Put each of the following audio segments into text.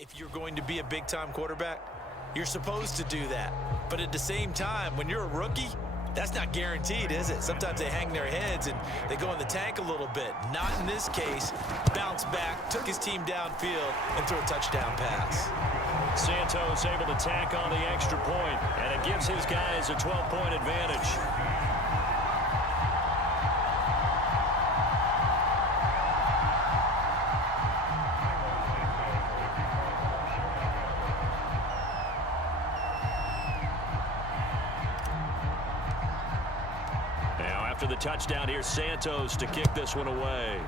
If you're going to be a big-time quarterback, you're supposed to do that. But at the same time, when you're a rookie, that's not guaranteed, is it? Sometimes they hang their heads and they go in the tank a little bit. Not in this case. Bounced back, took his team downfield, and threw a touchdown pass. Santos able to tack on the extra point, and it gives his guys a 12-point advantage. After the touchdown, here's Santos to kick this one away.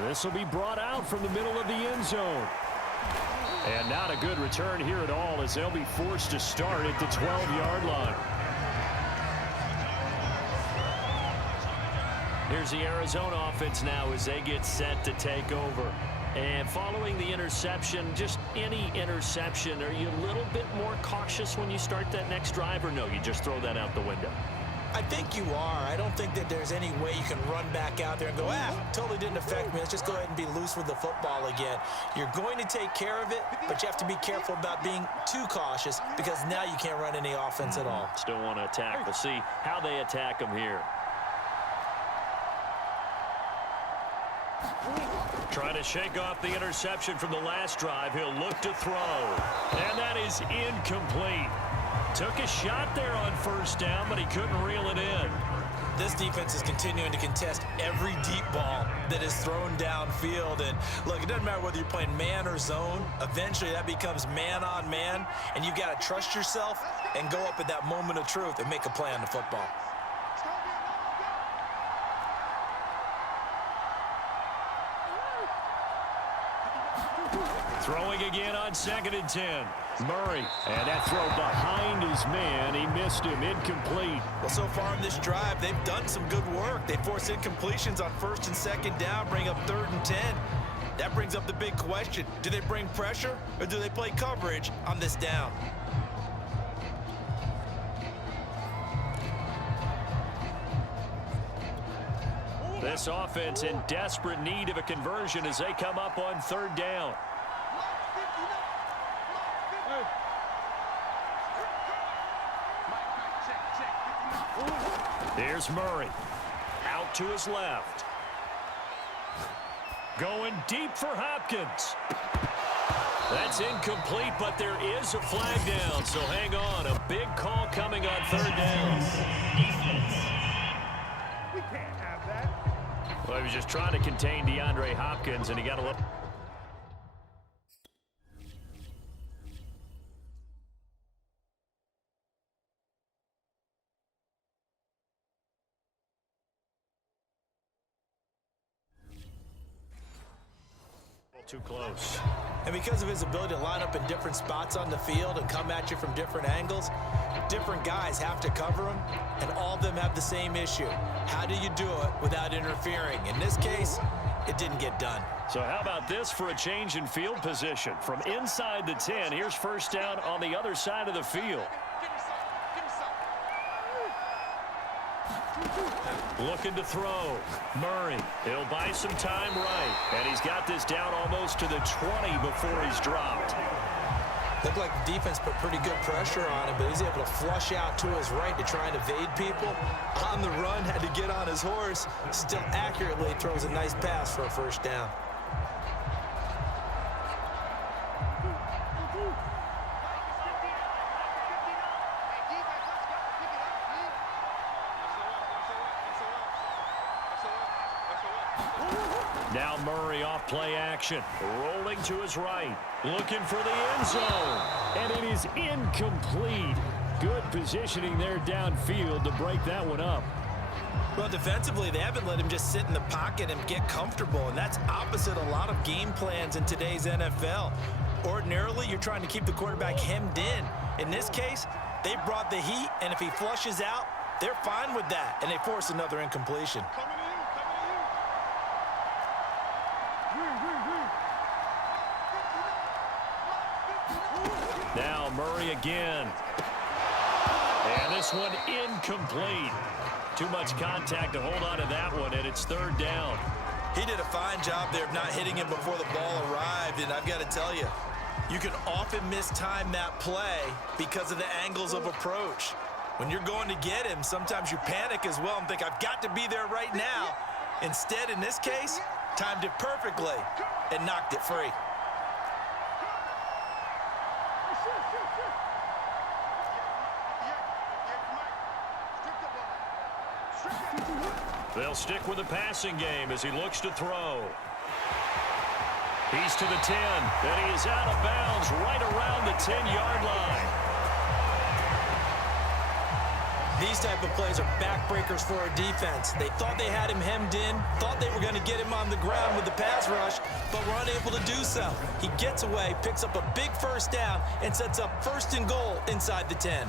This will be brought out from the middle of the end zone. And not a good return here at all, as they'll be forced to start at the 12-yard line. Here's the Arizona offense now as they get set to take over. And following the interception, just any interception, are you a little bit more cautious when you start that next drive, or no, you just throw that out the window? I think you are. I don't think that there's any way you can run back out there and go, totally didn't affect me. Let's just go ahead and be loose with the football again. You're going to take care of it, but you have to be careful about being too cautious because now you can't run any offense at all. Still want to attack. We'll see how they attack them here. Trying to shake off the interception from the last drive. He'll look to throw. And that is incomplete. Took a shot there on first down, but he couldn't reel it in. This defense is continuing to contest every deep ball that is thrown downfield. And look, it doesn't matter whether you're playing man or zone. Eventually that becomes man on man. And you've got to trust yourself and go up at that moment of truth and make a play on the football. Throwing again on 2nd and 10. Murray, and that throw behind his man. He missed him, incomplete. Well, so far in this drive, they've done some good work. They force incompletions on 1st and 2nd down, bring up 3rd and 10. That brings up the big question. Do they bring pressure or do they play coverage on this down? This offense in desperate need of a conversion as they come up on 3rd down. Here's Murray. Out to his left. Going deep for Hopkins. That's incomplete, but there is a flag down, so hang on. A big call coming on 3rd down. We can't have that. Well, he was just trying to contain DeAndre Hopkins, and he got a little... Too close. And because of his ability to line up in different spots on the field and come at you from different angles, different guys have to cover him, and all of them have the same issue. How do you do it without interfering? In this case, it didn't get done. So how about this for a change in field position? From inside the 10, here's 1st down on the other side of the field. Looking to throw. Murray. He'll buy some time right. And he's got this down almost to the 20 before he's dropped. Looked like the defense put pretty good pressure on him, but he's able to flush out to his right to try and evade people. On the run, had to get on his horse. Still accurately throws a nice pass for a 1st down. Now Murray off play action. Rolling to his right. Looking for the end zone. And it is incomplete. Good positioning there downfield to break that one up. Well, defensively, they haven't let him just sit in the pocket and get comfortable, and that's opposite a lot of game plans in today's NFL. Ordinarily, you're trying to keep the quarterback hemmed in. In this case, they brought the heat, and if he flushes out, they're fine with that, and they force another incompletion. Now Murray again. And this one incomplete. Too much contact to hold on to that one, and it's 3rd down. He did a fine job there of not hitting him before the ball arrived, and I've got to tell you, you can often mistime that play because of the angles of approach. When you're going to get him, sometimes you panic as well and think, I've got to be there right now. Instead, in this case, timed it perfectly and knocked it free. They'll stick with the passing game as he looks to throw. He's to the 10, and he is out of bounds right around the 10-yard line. These type of plays are backbreakers for a defense. They thought they had him hemmed in, thought they were going to get him on the ground with the pass rush, but were unable to do so. He gets away, picks up a big first down, and sets up 1st and goal inside the 10.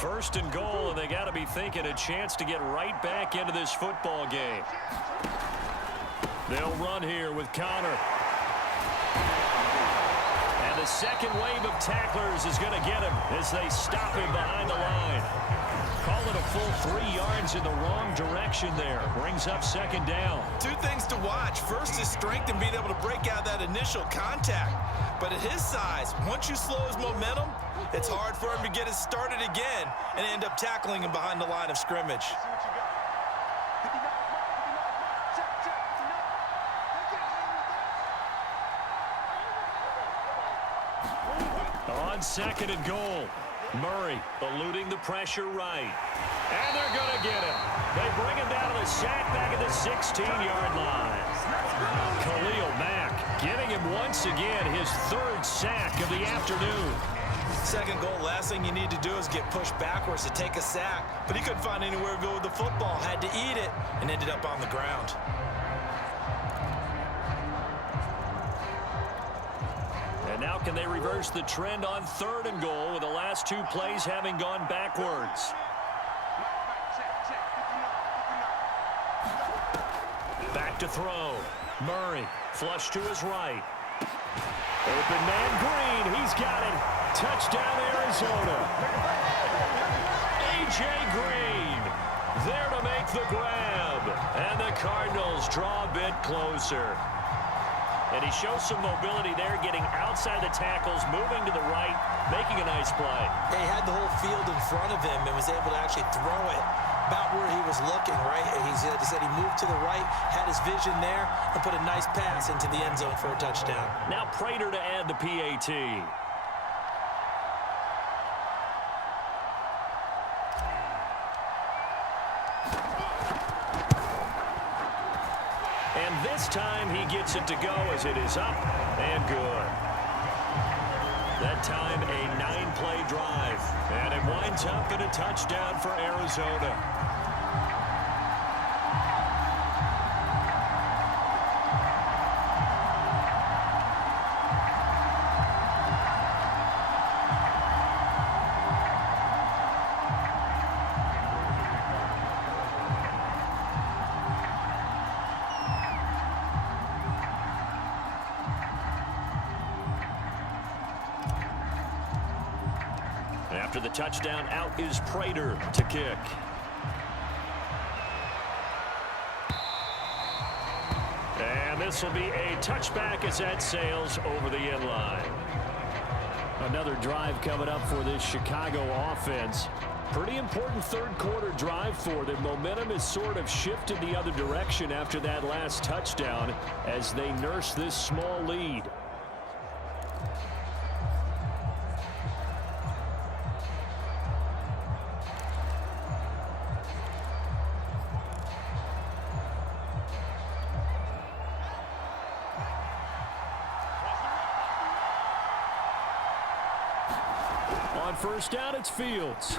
First and goal, and they got to be thinking a chance to get right back into this football game. They'll run here with Connor. And the second wave of tacklers is going to get him as they stop him behind the line. Call it a full 3 yards in the wrong direction there. Brings up 2nd down. 2 things to watch. First is strength and being able to break out that initial contact. But at his size, once you slow his momentum, it's hard for him to get it started again and end up tackling him behind the line of scrimmage. On 2nd and goal, Murray eluding the pressure right. And they're going to get him. They bring him down to the sack back at the 16-yard line. Khalil Mack getting him once again his 3rd sack of the afternoon. 2nd goal, last thing you need to do is get pushed backwards to take a sack. But he couldn't find anywhere to go with the football, had to eat it, and ended up on the ground. And now can they reverse the trend on 3rd and goal with the last 2 plays having gone backwards? Back to throw. Murray, flush to his right. Open man Green, he's got it. Touchdown, Arizona. A.J. Green there to make the grab. And the Cardinals draw a bit closer. And he shows some mobility there, getting outside the tackles, moving to the right, making a nice play. He had the whole field in front of him and was able to actually throw it about where he was looking, right? He said he moved to the right, had his vision there, and put a nice pass into the end zone for a touchdown. Now Prater to add the PAT. And this time he gets it to go as it is up and good. That time a 9-play drive. And it winds up in a touchdown for Arizona. After the touchdown, out is Prater to kick. And this will be a touchback as that sails over the end line. Another drive coming up for this Chicago offense. Pretty important 3rd quarter drive for them. Momentum has sort of shifted the other direction after that last touchdown as they nurse this small lead. On 1st down, it's Fields.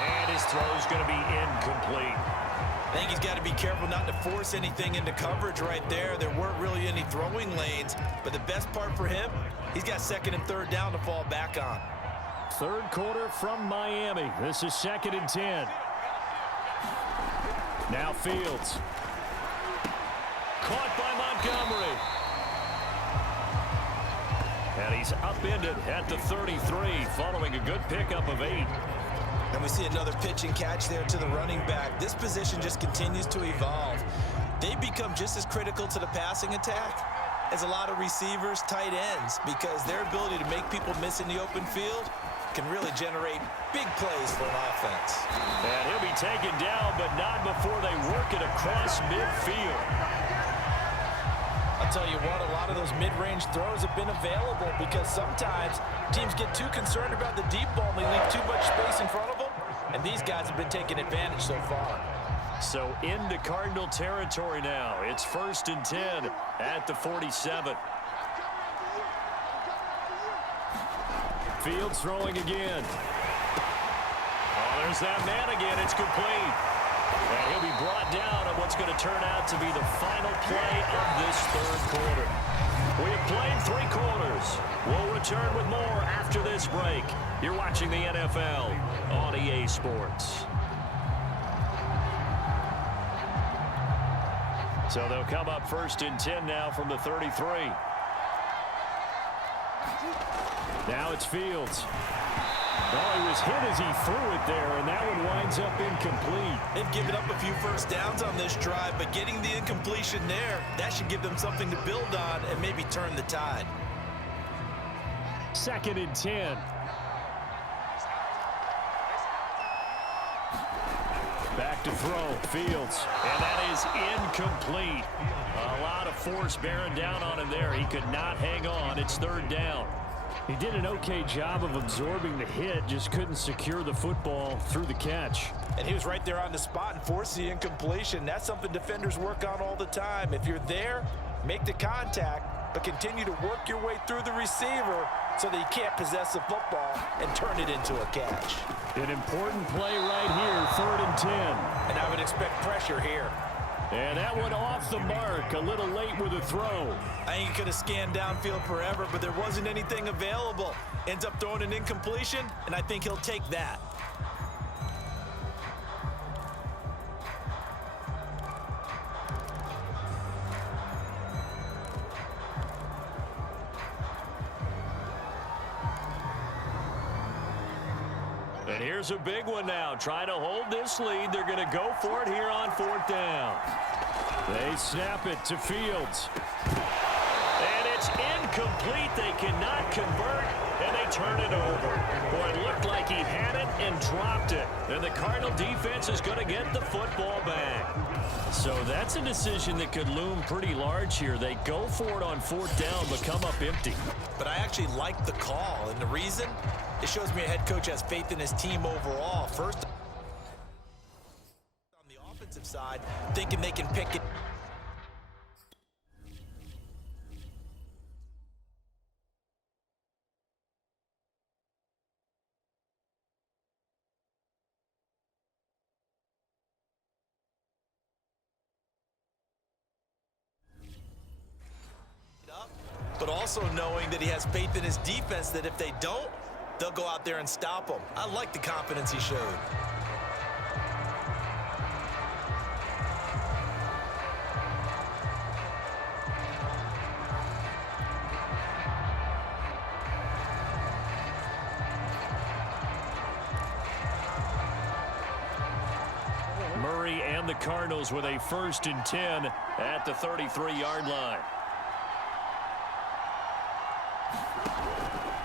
And his throw's going to be incomplete. I think he's got to be careful not to force anything into coverage right there. There weren't really any throwing lanes, but the best part for him, he's got 2nd and 3rd down to fall back on. 3rd quarter from Miami. This is 2nd and 10. Now Fields. Caught by Montgomery. he's upended at the 33 following a good pickup of 8. And we see another pitch and catch there to the running back. This position just continues to evolve. They become just as critical to the passing attack as a lot of receivers, tight ends, because their ability to make people miss in the open field can really generate big plays for an offense. And he'll be taken down, but not before they work it across midfield. I'll tell you what, a lot of those mid-range throws have been available because sometimes teams get too concerned about the deep ball and they leave too much space in front of them, and these guys have been taking advantage so far. So into Cardinal territory now. It's 1st and 10 at the 47. Fields throwing again. Oh, there's that man again. It's complete. And he'll be brought down on what's going to turn out to be the final play of this 3rd quarter. We have played 3 quarters. We'll return with more after this break. You're watching the NFL on EA Sports. So they'll come up 1st and 10 now from the 33. Now it's Fields. Oh, he was hit as he threw it there, and that one winds up incomplete. They've given up a few first downs on this drive, but getting the incompletion there, that should give them something to build on and maybe turn the tide. 2nd and 10. Back to throw, Fields, and that is incomplete. A lot of force bearing down on him there. He could not hang on. It's 3rd down. He did an okay job of absorbing the hit, just couldn't secure the football through the catch. And he was right there on the spot and forced the incompletion. That's something defenders work on all the time. If you're there, make the contact, but continue to work your way through the receiver so that he can't possess the football and turn it into a catch. An important play right here, 3rd and 10. And I would expect pressure here. And that one off the mark, a little late with a throw. I think he could have scanned downfield forever, but there wasn't anything available. Ends up throwing an incompletion, and I think he'll take that. And here's a big one now. Trying to hold this lead. They're going to go for it here on 4th down. They snap it to Fields. And it's incomplete. They cannot convert, and they turn it over. Boy, it looked like he had it and dropped it. And the Cardinal defense is going to get the football back. So that's a decision that could loom pretty large here. They go for it on 4th down, but come up empty. But I actually like the call, and the reason? It shows me a head coach has faith in his team overall. First, on the offensive side, thinking they can pick it. But also knowing that he has faith in his defense that if they don't, they'll go out there and stop him. I like the confidence he showed. Murray and the Cardinals with a 1st and 10 at the 33-yard line.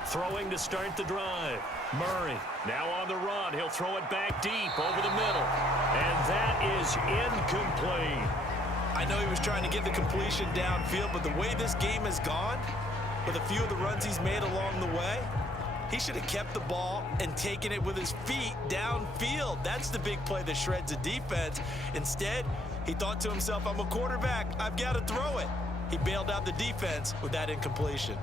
Throwing to start the drive. Murray now on the run. He'll throw it back deep over the middle. And that is incomplete. I know he was trying to get the completion downfield, but the way this game has gone, with a few of the runs he's made along the way, he should have kept the ball and taken it with his feet downfield. That's the big play that shreds a defense. Instead, he thought to himself, I'm a quarterback. I've got to throw it. He bailed out the defense with that incompletion.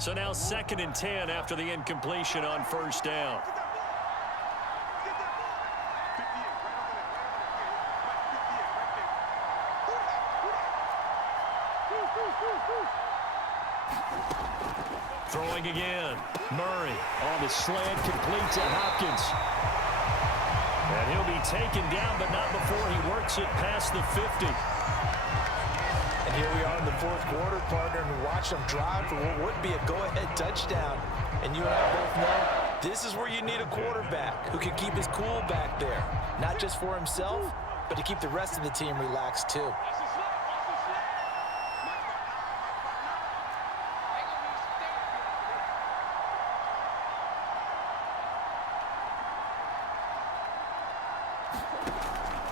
So now 2nd and 10 after the incompletion on 1st down. Throwing again. Murray on the slant, complete to Hopkins. And he'll be taken down, but not before he works it past the 50. And here we are in the fourth quarter, partner, and watch them drive for what would be a go-ahead touchdown. And you and I both know this is where you need a quarterback who can keep his cool back there, not just for himself, but to keep the rest of the team relaxed too.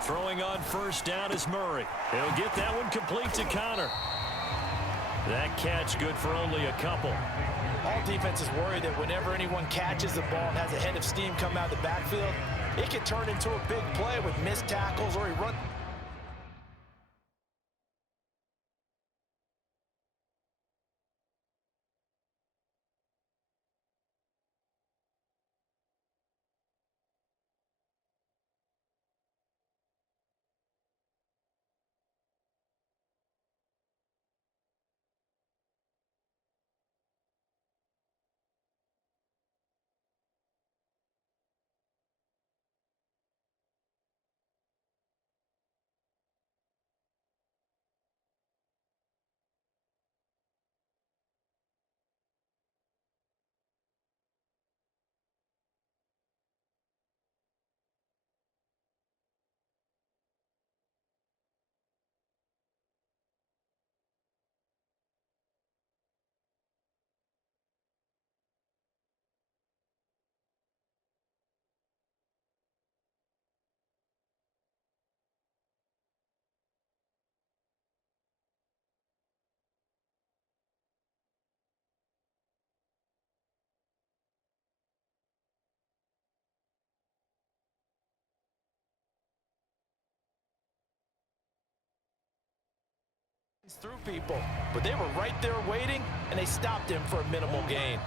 Throwing on first down is Murray. He'll get that one complete to Connor. That catch good for only a couple. All defenses worry that whenever anyone catches the ball and has a head of steam come out of the backfield, it can turn into a big play with missed tackles or he runs. Through people, but they were right there waiting, and they stopped him for a minimal gain.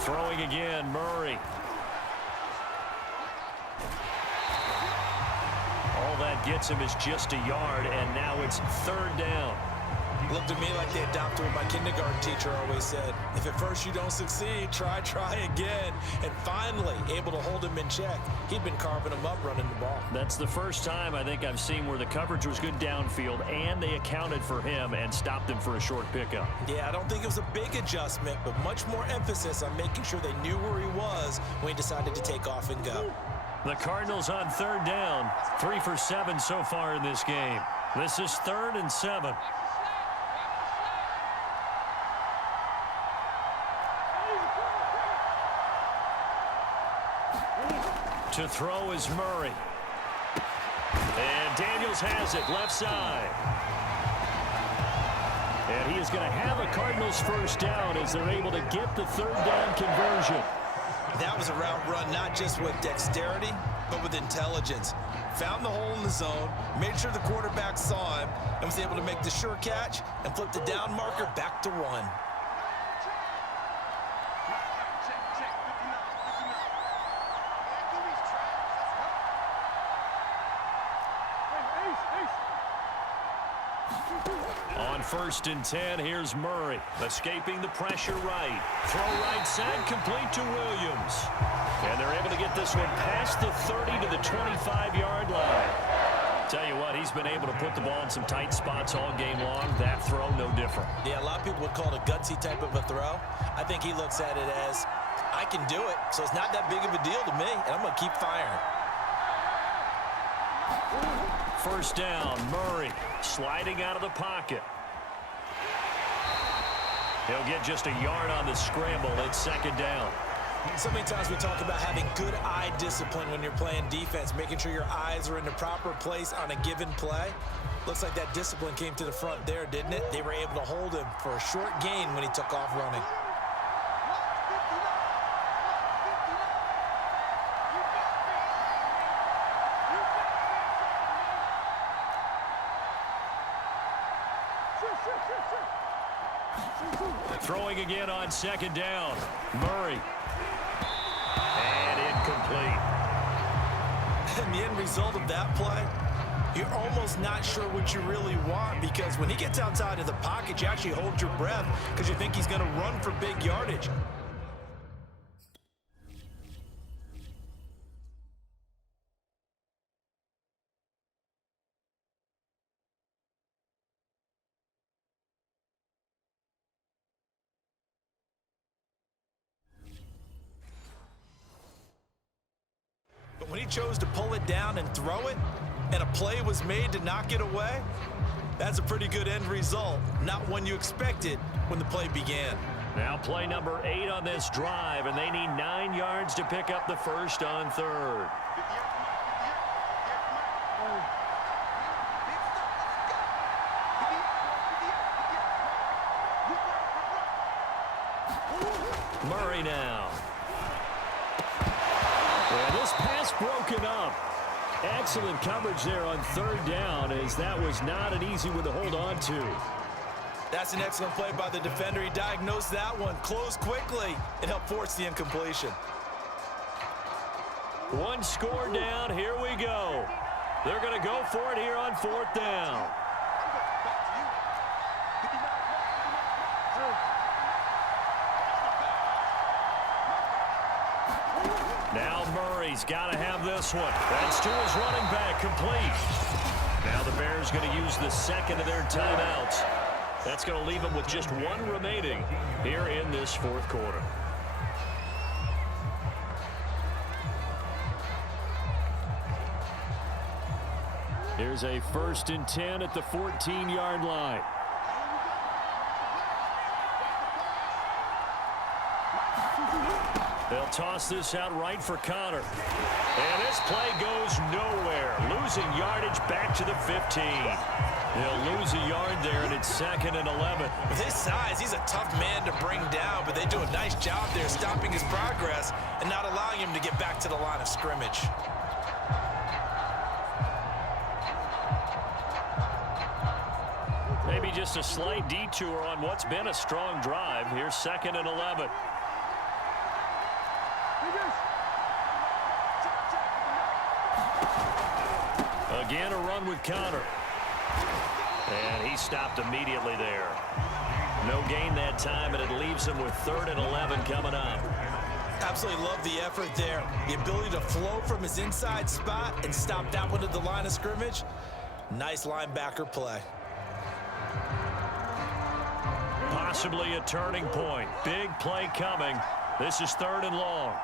Throwing again, Murray. All that gets him is just a yard, and now it's third down. Looked to me like they adopted what my kindergarten teacher always said. If at first you don't succeed, try again. And finally, able to hold him in check. He'd been carving him up running the ball. That's the first time I think I've seen where the coverage was good downfield, and they accounted for him and stopped him for a short pickup. Yeah, I don't think it was a big adjustment, but much more emphasis on making sure they knew where he was when he decided to take off and go. The Cardinals on third down, 3 for 7 so far in this game. This is 3rd and 7. To throw is Murray. And Daniels has it, left side. And he is going to have a Cardinals first down as they're able to get the third down conversion. That was a route run not just with dexterity, but with intelligence. Found the hole in the zone, made sure the quarterback saw him, and was able to make the sure catch and flip the down marker back to 1. On 1st and 10, here's Murray. Escaping the pressure right. Throw right side, complete to Williams. And they're able to get this one past the 30 to the 25-yard line. Tell you what, he's been able to put the ball in some tight spots all game long. That throw, no different. Yeah, a lot of people would call it a gutsy type of a throw. I think he looks at it as, I can do it, so it's not that big of a deal to me, and I'm going to keep firing. First down, Murray sliding out of the pocket. He'll get just a yard on the scramble. It's 2nd down. So many times we talk about having good eye discipline when you're playing defense, making sure your eyes are in the proper place on a given play. Looks like that discipline came to the front there, didn't it? They were able to hold him for a short gain when he took off running. Throwing again on 2nd down. Murray. And incomplete. And the end result of that play, You're almost not sure what you really want because when he gets outside of the pocket, you actually hold your breath because you think he's going to run for big yardage. But when he chose to pull it down and throw it, and a play was made to knock it away, that's a pretty good end result. Not one you expected when the play began. Now play number 8 on this drive, and they need 9 yards to pick up the first on third. Murray now. And this pass broken up. Excellent coverage there on third down, as that was not an easy one to hold on to. That's an excellent play by the defender. He diagnosed that one, closed quickly, and helped force the incompletion. One score down. Here we go. They're going to go for it here on fourth down. Now Murray's got to have this one. That's to his running back, complete. Now the Bears going to use the second of their timeouts. That's going to leave them with just one remaining here in this fourth quarter. Here's a 1st and 10 at the 14-yard line. They'll toss this out right for Connor. And this play goes nowhere. Losing yardage back to the 15. They'll lose a yard there, and it's 2nd and 11. With his size, he's a tough man to bring down, but they do a nice job there stopping his progress and not allowing him to get back to the line of scrimmage. Maybe just a slight detour on what's been a strong drive. Here's 2nd and 11. Again, a run with Connor. And he stopped immediately there. No gain that time, and it leaves him with 3rd and 11 coming up. Absolutely love the effort there. The ability to flow from his inside spot and stop that one at the line of scrimmage. Nice linebacker play. Possibly a turning point. Big play coming. This is 3rd and long.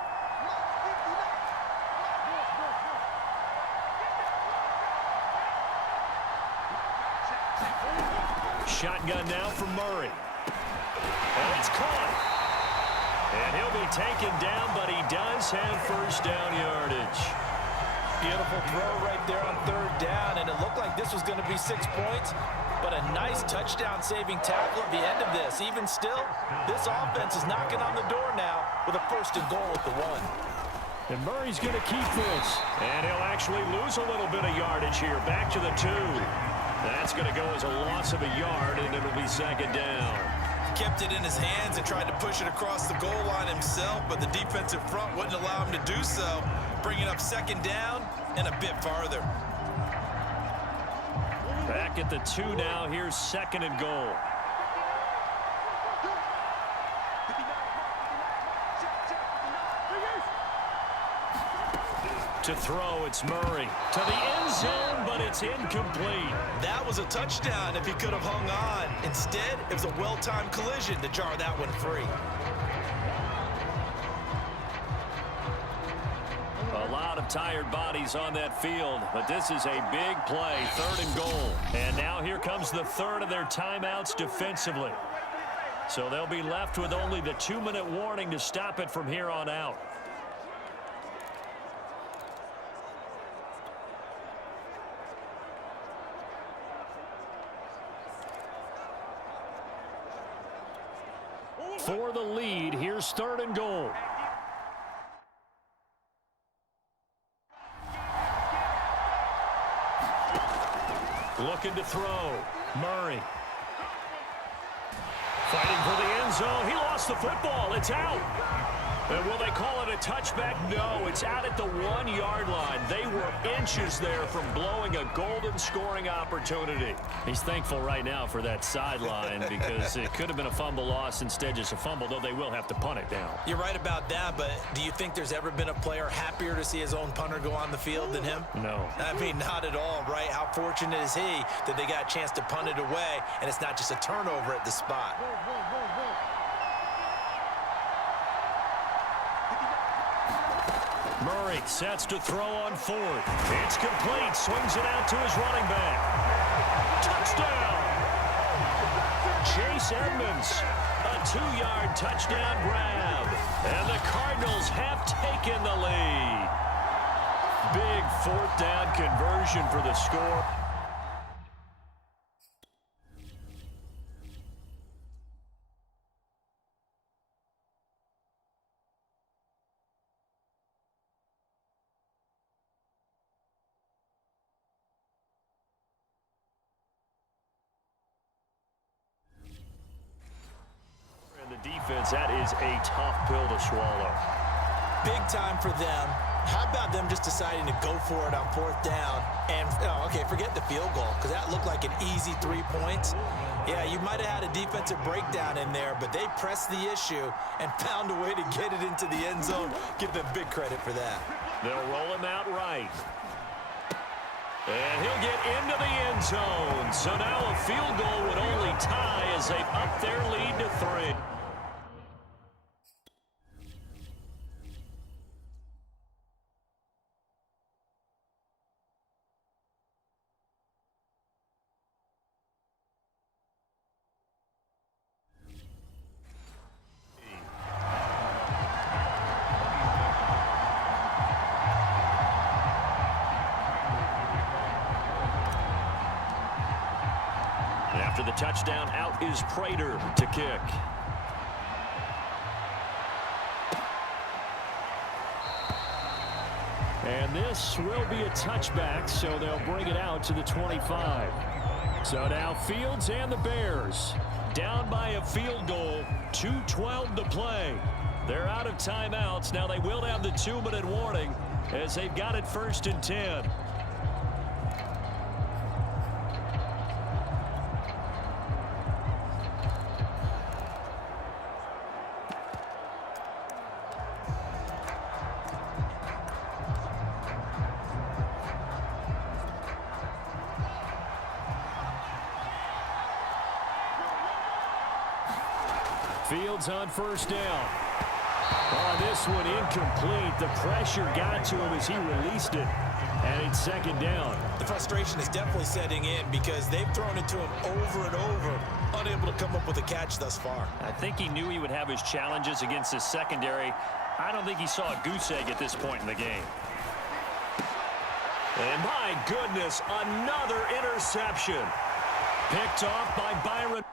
Shotgun now from Murray. And it's caught. And he'll be taken down, but he does have first down yardage. Beautiful throw right there on 3rd down, and it looked like this was going to be 6 points, but a nice touchdown-saving tackle at the end of this. Even still, this offense is knocking on the door now with a 1st and goal at the 1. And Murray's going to keep this. And he'll actually lose a little bit of yardage here. Back to the 2. That's going to go as a loss of a yard, and it'll be 2nd down. Kept it in his hands and tried to push it across the goal line himself, but the defensive front wouldn't allow him to do so, bringing up 2nd down and a bit farther. Back at the 2 now. Here's 2nd and goal. To throw, it's Murray. To the end zone, but it's incomplete. That was a touchdown if he could have hung on. Instead, it was a well-timed collision to jar that one free. A lot of tired bodies on that field, but this is a big play, 3rd and goal. And now here comes the 3rd of their timeouts defensively. So they'll be left with only the 2-minute warning to stop it from here on out. For the lead, here's 3rd and goal. Looking to throw. Murray. Fighting for the end zone. He lost the football. It's out. And will they call it a touchback? No, it's out at the 1-yard line. They were inches there from blowing a golden scoring opportunity. He's thankful right now for that sideline because it could have been a fumble loss, instead just a fumble, though they will have to punt it down. You're right about that, but do you think there's ever been a player happier to see his own punter go on the field than him? No. I mean, not at all, right? How fortunate is he that they got a chance to punt it away, and it's not just a turnover at the spot. Murray sets to throw on fourth. It's complete. Swings it out to his running back. Touchdown! Chase Edmonds. A 2-yard touchdown grab. And the Cardinals have taken the lead. Big 4th down conversion for the score. Defense, that is a tough pill to swallow. Big time for them. How about them just deciding to go for it on 4th down? And, okay, forget the field goal, because that looked like an easy 3 points. Yeah, you might have had a defensive breakdown in there, but they pressed the issue and found a way to get it into the end zone. Give them big credit for that. They'll roll him out right. And he'll get into the end zone. So now a field goal would only tie as they've upped their lead to 3. After the touchdown, out is Prater to kick. And this will be a touchback, so they'll bring it out to the 25. So now Fields and the Bears down by a field goal, 2:12 to play. They're out of timeouts. Now they will have the 2-minute warning as they've got it 1st and 10. Fields on 1st down. On this one, incomplete. The pressure got to him as he released it. And it's 2nd down. The frustration is definitely setting in because they've thrown it to him over and over, unable to come up with a catch thus far. I think he knew he would have his challenges against his secondary. I don't think he saw a goose egg at this point in the game. And my goodness, another interception. Picked off by Byron.